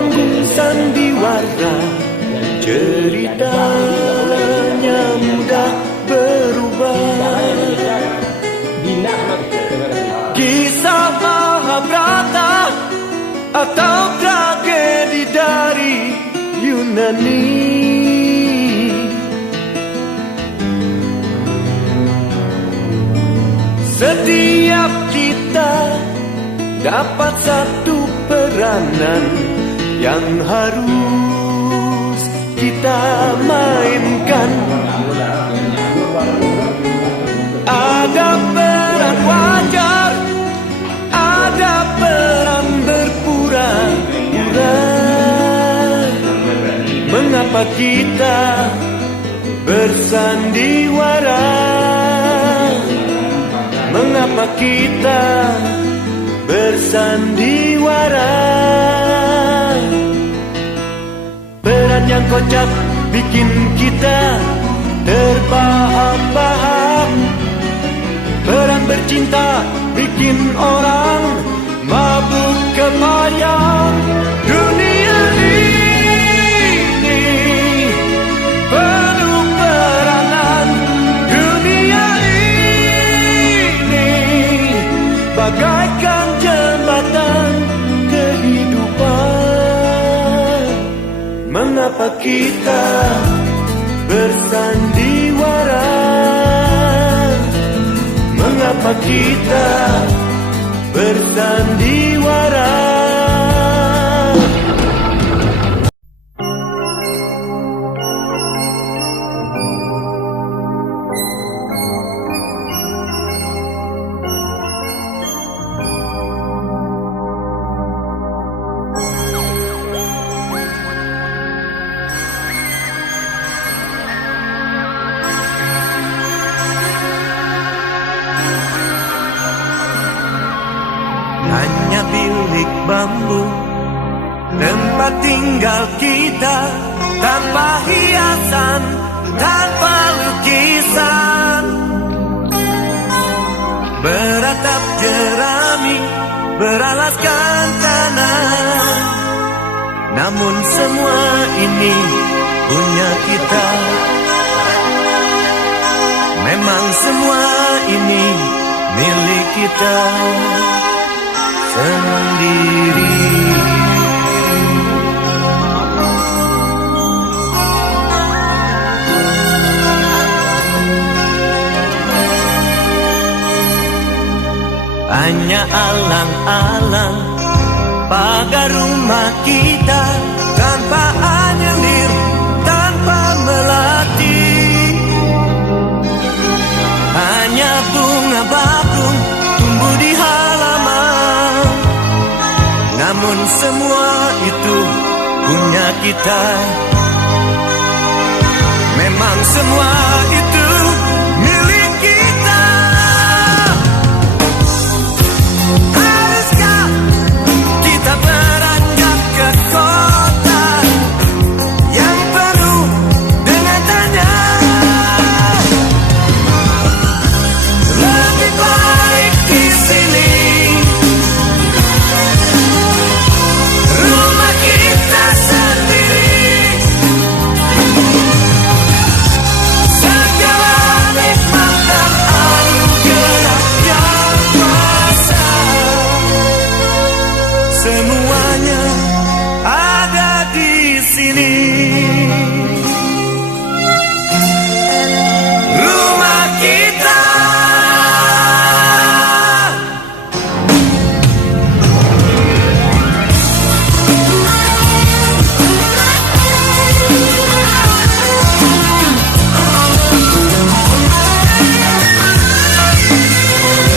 panggung sandiwara, ceritanya mudah berubah. Kisah Mahabharata atau tragedi dari Yunani. Setiap kita dapat satu peranan yang harus kita mainkan. Ada peran wajar, ada peran berpura-pura. Mengapa kita bersandiwara? Mengapa kita bersandiwara? Peran yang kocak bikin kita terbahak-bahak. Peran bercinta bikin orang mabuk kepayang. Dunia ini penuh peranan. Dunia ini bagaikan jembatan kehidupan. Mengapa kita bersandiwara? Mengapa kita bersandiwara? Hanya bilik bambu, tempat tinggal kita, tanpa hiasan, tanpa lukisan. Beratap jerami, beralaskan tanah. Namun semua ini punya kita. Memang semua ini milik kita sendiri. Hanya alang-alang pagar rumah kita, tanpa anyelir, tanpa melati. Hanya bunga bakung tumbuh di halaman. Namun semua itu punya kita. Memang semua itu